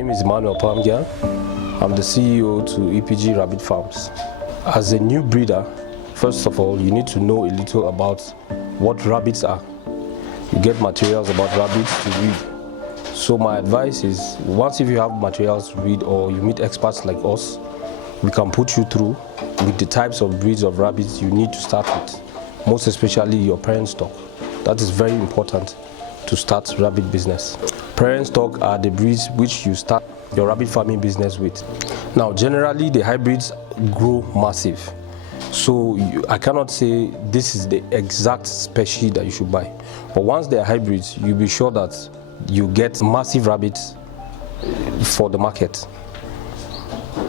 name is Manure. I'm the CEO to EPG Rabbit Farms. As a new breeder, first of all, you need to know a little about what rabbits are. You get materials about rabbits to read. So my advice is, once if you have materials to read or you meet experts like us, we can put you through with the types of breeds of rabbits you need to start with, most especially your parent stock. That is very important to start rabbit business. Parent stock are the breeds which you start your rabbit farming business with. Now, generally the hybrids grow massive. So I cannot say this is the exact species that you should buy. But once they are hybrids, you'll be sure that you get massive rabbits for the market.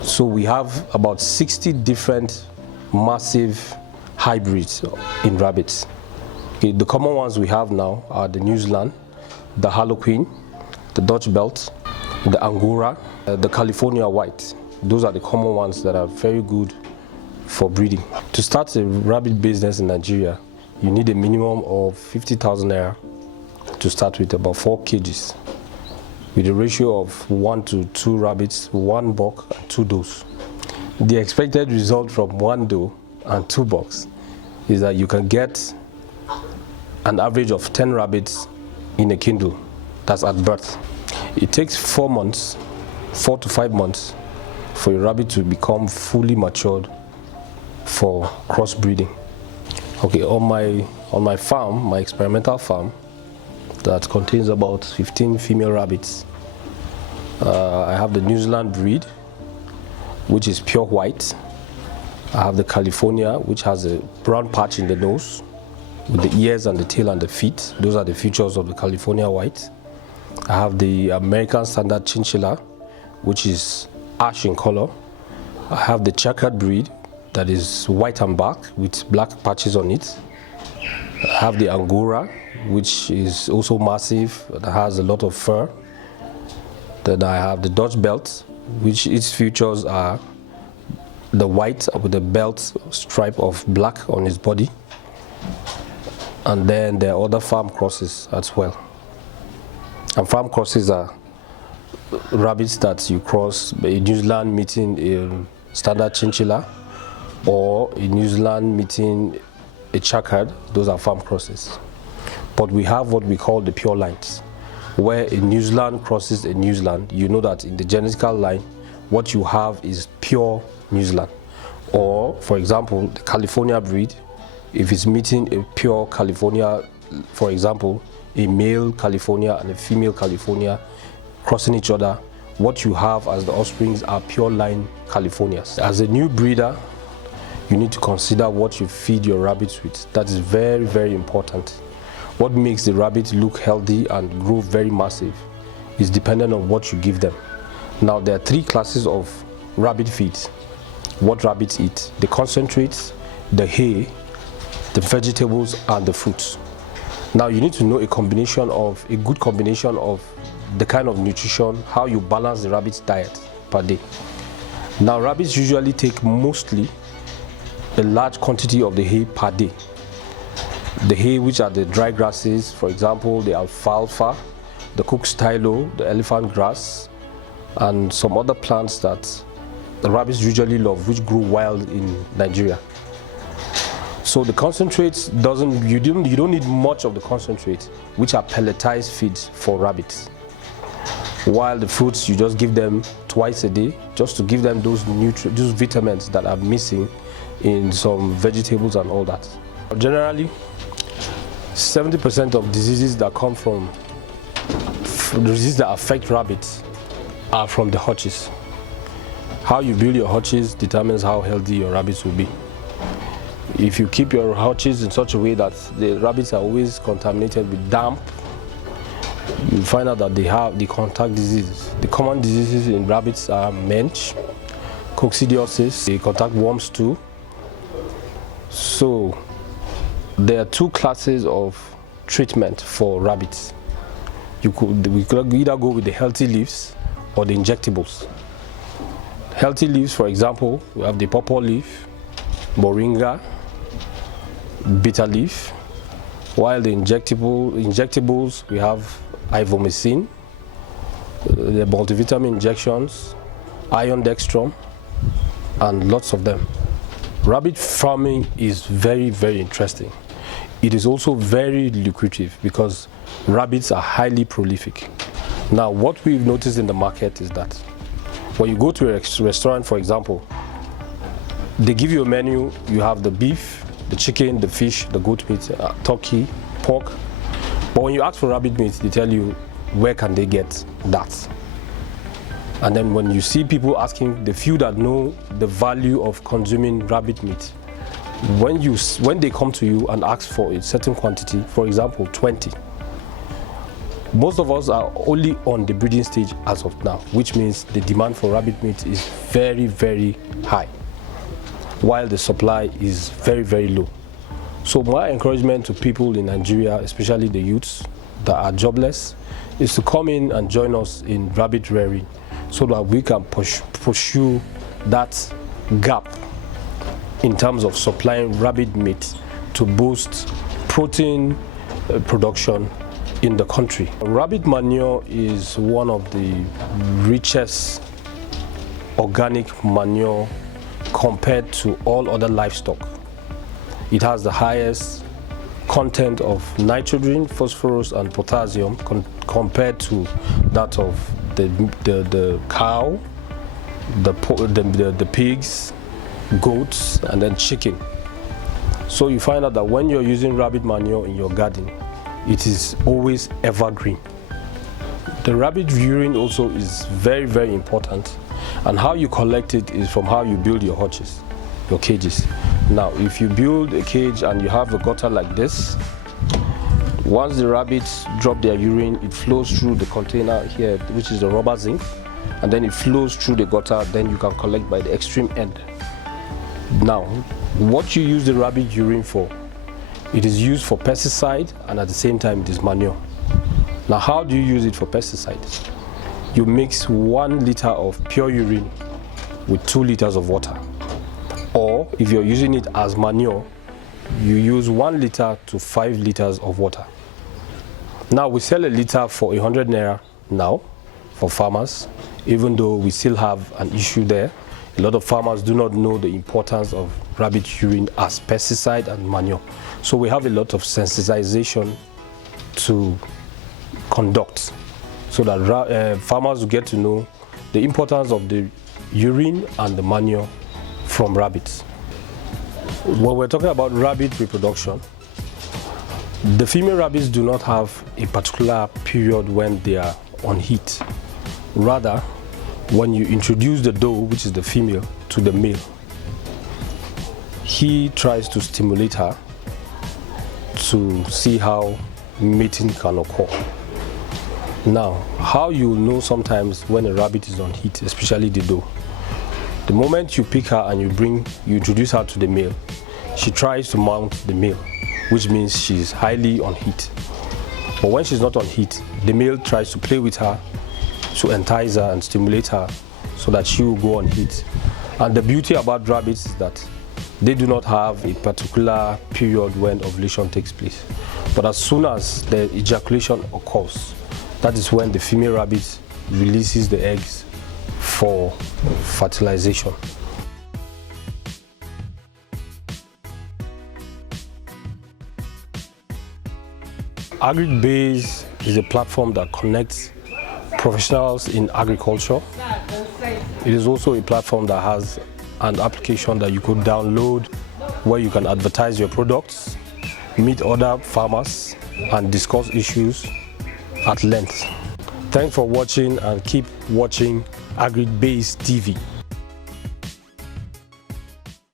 So we have about 60 different massive hybrids in rabbits. Okay, the common ones we have now are the New Zealand, the Harlequin, the Dutch Belt, the Angora, the California White. Those are the common ones that are very good for breeding. To start a rabbit business in Nigeria, you need a minimum of 50,000 naira to start with, about 4 kgs, with a ratio of 1 to 2 rabbits, 1 buck and 2 does. The expected result from 1 doe and 2 bucks is that you can get an average of 10 rabbits in a kennel. That's at birth. It takes 4 to 5 months for a rabbit to become fully matured for crossbreeding. Okay, on my farm, my experimental farm, that contains about 15 female rabbits. I have the New Zealand breed, which is pure white. I have the California, which has a brown patch in the nose, with the ears and the tail and the feet. Those are the features of the California White. I have the American Standard Chinchilla, which is ash in color. I have the checkered breed, that is white and black with black patches on it. I have the Angora, which is also massive, that has a lot of fur. Then I have the Dutch Belt, which its features are the white with the belt stripe of black on his body. And then there are other farm crosses as well. And farm crosses are rabbits that you cross in New Zealand meeting a standard chinchilla, or in New Zealand meeting a checkered. Those are farm crosses. But we have what we call the pure lines, where a New Zealand crosses a New Zealand. You know that in the genetical line, what you have is pure New Zealand. Or, for example, the California breed, if it's meeting a pure California, for example, a male California and a female California crossing each other, what you have as the offsprings are pure line Californias. As a new breeder, you need to consider what you feed your rabbits with. That is very, very important. What makes the rabbit look healthy and grow very massive is dependent on what you give them. Now, there are 3 classes of rabbit feeds. What rabbits eat: the concentrates, the hay, the vegetables and the fruits. Now you need to know a good combination of the kind of nutrition, how you balance the rabbit's diet per day. Now rabbits usually take mostly a large quantity of the hay per day. The hay, which are the dry grasses, for example, the alfalfa, the cook's stylo, the elephant grass, and some other plants that the rabbits usually love, which grow wild in Nigeria. So the concentrates you don't need much of the concentrates, which are pelletized feeds for rabbits. While the fruits, you just give them twice a day, just to give them those vitamins that are missing in some vegetables and all that. Generally, 70% of diseases that come from diseases that affect rabbits are from the hutches. How you build your hutches determines how healthy your rabbits will be. If you keep your hutches in such a way that the rabbits are always contaminated with damp, you find out that they have the contact diseases. The common diseases in rabbits are mensch, coccidiosis, they contact worms too. So there are 2 classes of treatment for rabbits. We could either go with the healthy leaves or the injectables. Healthy leaves, for example, we have the pawpaw leaf, moringa, bitter leaf, while the injectables we have ivomycin, the multivitamin injections, iron dextrum, and lots of them. Rabbit farming is very, very interesting. It is also very lucrative because rabbits are highly prolific. Now, what we've noticed in the market is that when you go to a restaurant, for example, they give you a menu. You have the beef, the chicken, the fish, the goat meat, turkey, pork. But when you ask for rabbit meat, they tell you where can they get that. And then when you see people asking, the few that know the value of consuming rabbit meat, when they come to you and ask for a certain quantity, for example 20, most of us are only on the breeding stage as of now, which means the demand for rabbit meat is very, very high, while the supply is very, very low. So my encouragement to people in Nigeria, especially the youths that are jobless, is to come in and join us in rabbit rearing so that we can pursue that gap in terms of supplying rabbit meat to boost protein production in the country. Rabbit manure is one of the richest organic manure compared to all other livestock. It has the highest content of nitrogen, phosphorus, and potassium compared to that of the cow, the pigs, goats, and then chicken. So you find out that when you're using rabbit manure in your garden, it is always evergreen. The rabbit urine also is very, very important, and how you collect it is from how you build your hutches, your cages. Now, if you build a cage and you have a gutter like this, once the rabbits drop their urine, it flows through the container here, which is the rubber zinc, and then it flows through the gutter. Then you can collect by the extreme end. Now, what you use the rabbit urine for, it is used for pesticide, and at the same time it is manure. Now, how do you use it for pesticides? You mix 1 liter of pure urine with 2 liters of water. Or if you're using it as manure, you use 1 liter to 5 liters of water. Now, we sell a liter for 100 naira now for farmers, even though we still have an issue there. A lot of farmers do not know the importance of rabbit urine as pesticide and manure. So we have a lot of sensitization to conduct so that farmers will get to know the importance of the urine and the manure from rabbits. When we're talking about rabbit reproduction, the female rabbits do not have a particular period when they are on heat. Rather, when you introduce the doe, which is the female, to the male, he tries to stimulate her to see how mating can occur. Now, how you know sometimes when a rabbit is on heat, especially the doe, the moment you pick her and you introduce her to the male, she tries to mount the male, which means she's highly on heat. But when she's not on heat, the male tries to play with her to entice her and stimulate her so that she will go on heat. And the beauty about rabbits is that they do not have a particular period when ovulation takes place. But as soon as the ejaculation occurs, that is when the female rabbit releases the eggs for fertilization. AgriBase is a platform that connects professionals in agriculture. It is also a platform that has an application that you could download where you can advertise your products, meet other farmers, and discuss issues at length. Thanks for watching, and keep watching AgriBase TV.